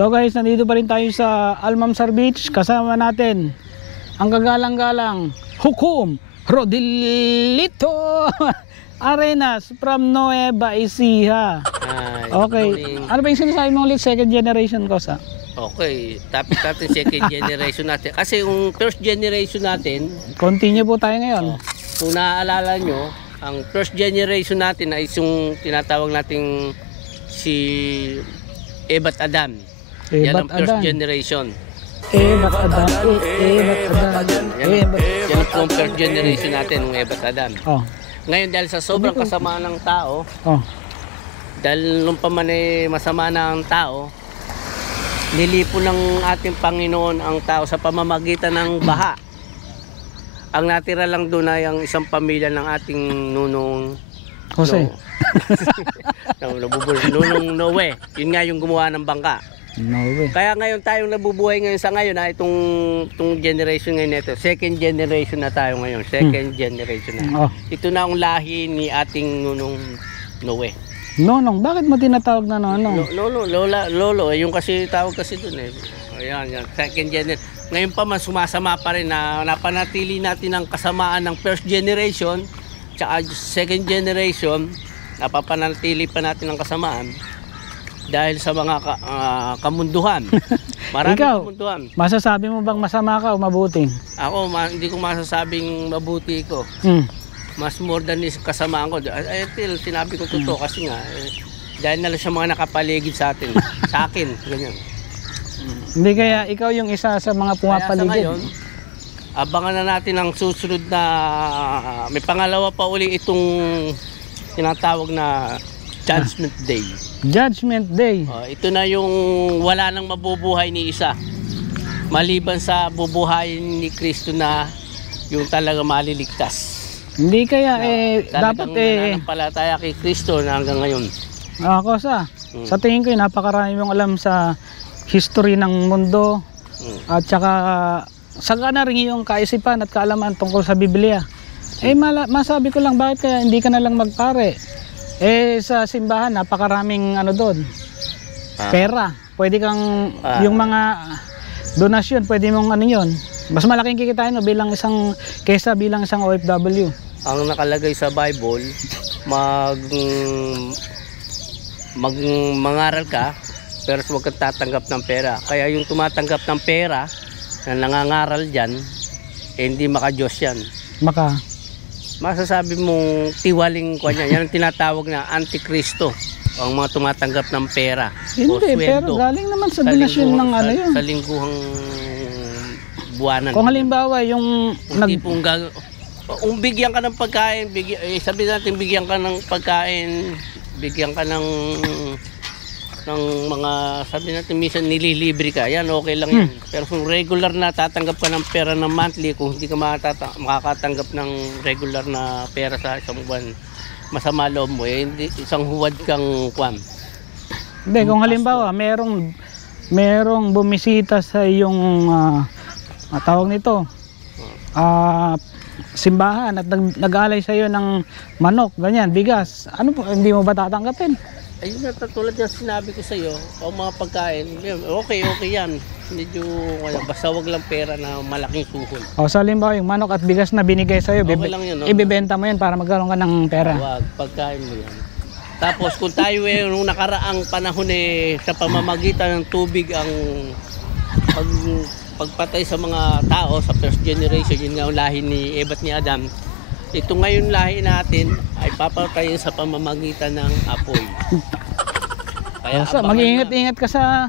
So guys, nandito pa rin tayo sa Almamsar Beach. Kasama natin ang kagalang-galang Hukom Rodilito Arenas from Nueva Ecija. Okay, ano ba yung sinasabi mo ulit? Second generation ko sa? Okay, topic natin second generation natin. Kasi yung first generation natin, continue po tayo ngayon. Kung naaalala nyo, ang first generation natin ay yung tinatawag nating si Ebat Adam. Yan ang first generation. Ebat Adam. Yan ang first generation natin, ng Ebat Adam. Oh. Ngayon dahil sa sobrang kasamaan ng tao, dahil nung pa man ay masama na ang tao, nilipo ng ating Panginoon ang tao sa pamamagitan ng baha. Ang natira lang doon ay ang isang pamilya ng ating nunong Jose. Nunong Noe. Yun nga yung gumawa ng bangka. Noe. Kaya ngayon tayong nabubuhay ngayon sa ngayon na itong generation ngayon nito. Second generation na tayo ngayon. Second generation na. Ito na ang lahi ni ating nunong Noe. Nonong, bakit mo tinatawag na nonong? Lolo, yung kasi tawag kasi doon eh. Ayan, yan. Second generation. Ngayon pa man sumasama pa rin na napanatili natin ang kasamaan ng first generation tsaka second generation, napapanatili pa natin ang kasamaan dahil sa mga kamunduhan. Maraming kamunduhan. Masasabi mo bang masama ka o mabuti? Ako, hindi ko masasabing mabuti ko. Mas more than is kasamaan ko. Till sinabi ko totoo kasi nga dahil na lang sa mga nakapaligid sa atin, sa akin, ganyan. Hindi kaya ikaw yung isa sa mga pumapaligid. Kaya sa ngayon, abangan na natin ang susunod na may pangalawa pa uli itong tinatawag na Judgment Day. Judgment Day. Ito na yung wala nang mabubuhay ni isa. Maliban sa bubuhayin ni Kristo na yung talaga maliligtas. Hindi kaya dapat nananampalataya kay Kristo na hanggang ngayon. Ako sa tingin ko napakarami mong alam sa history ng mundo at saka saka na rin yung kaisipan at kaalaman tungkol sa Biblia. Masabi ko lang bakit kaya hindi ka na lang magpare. Sa simbahan napakaraming ano doon. Pera. Pwede kang yung mga donasyon, pwede mong ano yun. Mas malaking kikitain mo bilang isang kesa bilang isang OFW. Ang nakalagay sa Bible, mangaral ka pero huwag kang tatanggap ng pera. Kaya yung tumatanggap ng pera na nangangaral dyan, hindi maka-Diyos yan. Masasabi mong tiwaling ko niya. Yan ang tinatawag na Antikristo. Ang mga tumatanggap ng pera. Hindi, pero galing naman sa donasyon ng ano yun. Sa lingguhang buwanan. Kung halimbawa yung bigyan ka ng pagkain, sabi natin bigyan ka ng pagkain, bigyan ka ng mga, sabi natin minsan nililibre ka, yan okay lang yan. Pero kung regular na tatanggap ka ng pera ng monthly, kung hindi ka makakatanggap ng regular na pera sa isang buwan, masama loob mo, hindi, isang huwad kang kwan. Hindi, kung halimbawa merong bumisita sa iyong tawag nito simbahan at nag-alay sa iyo ng manok, ganyan, bigas, ano po, hindi mo ba tatanggapin? Ayun na, tulad yung sinabi ko sa iyo, ang mga pagkain, okay yan. Medyo, basta wag lang pera na malaking suhol. Sa halimbawa yung manok at bigas na binigay sa iyo, okay lang yun, ibibenta mo yan para magkaroon ka ng pera. Wag, pagkain mo yan. Tapos kung tayo nung nakaraang panahon sa pamamagitan ng tubig ang pagpatay sa mga tao sa first generation, yun nga ang lahi ni Ebat ni Adam. Ito ngayon lahi natin ay papatayin sa pamamagitan ng apoy. Kaya mag-iingat-ingat ka sa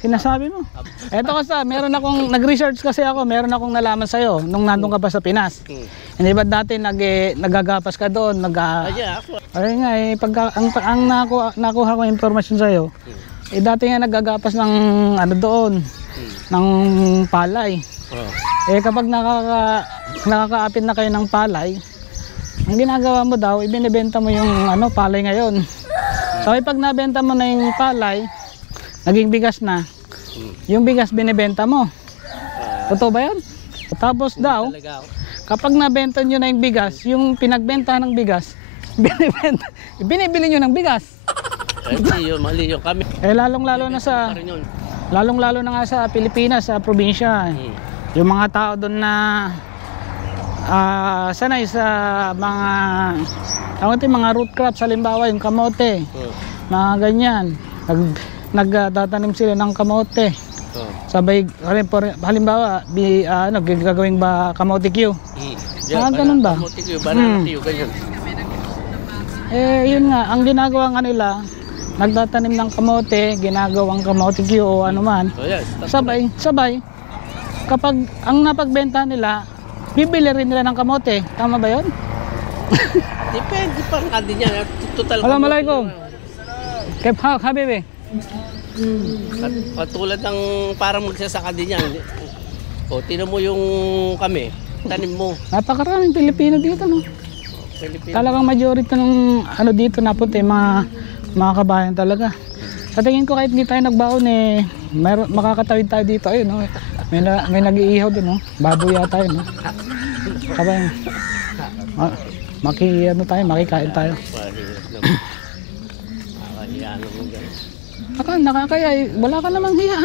sinasabi mo. Eto kasi meron nag-research kasi ako, meron akong nalaman sa iyo nung nandun ka pa sa Pinas. Hindi ba dati nagagapas ka doon, ayun nga ang nakuha ko impormasyon sa iyo. Dati nga naggagapas ng ano doon, ng palay. Kapag nakakaapit na kayo ng palay, ang ginagawa mo daw, ibinebenta mo yung palay ngayon. So pag nabenta mo na yung palay, naging bigas na, yung bigas binebenta mo. Totoo ba yan? Tapos daw, kapag nabenta nyo na yung bigas, yung pinagbenta ng bigas, binibili nyo ng bigas. Mali yun kami. Lalong-lalo na sa Lalong-lalo na nga sa Pilipinas, sa probinsya. Yung mga tao doon na sanay sa mga root crops, halimbawa yung kamote, mga ganyan. Nagtatanim sila ng kamote. Sabay, halimbawa, gagawing ba kamote Q? Ganun ba? Kamote Q, banana Q, ganyan. Yun nga, ang ginagawa nga nila, nagtatanim ng kamote, ginagawang kamote Q o ano man. Sabay, kapag ang napagbenta nila, bibili rin nila ng kamote. Tama ba yun? Depende pa nga din yan. Total. Assalamualaikum. Kep habibi. Katulad ng parang magsasaka din yan. O, tinan mo yung kami, tanim mo. Napakaraming Pilipino dito, no? Talagang majority ng ano dito napunta mga kabayan talaga. Sa tingin ko kahit hindi tayo nagbaon makakatawid tayo dito ayun, no? May nag-iihaw din, no? Baboy yata yun, no? Sabay, makikain tayo. Nakakaya, wala ka namang hiya.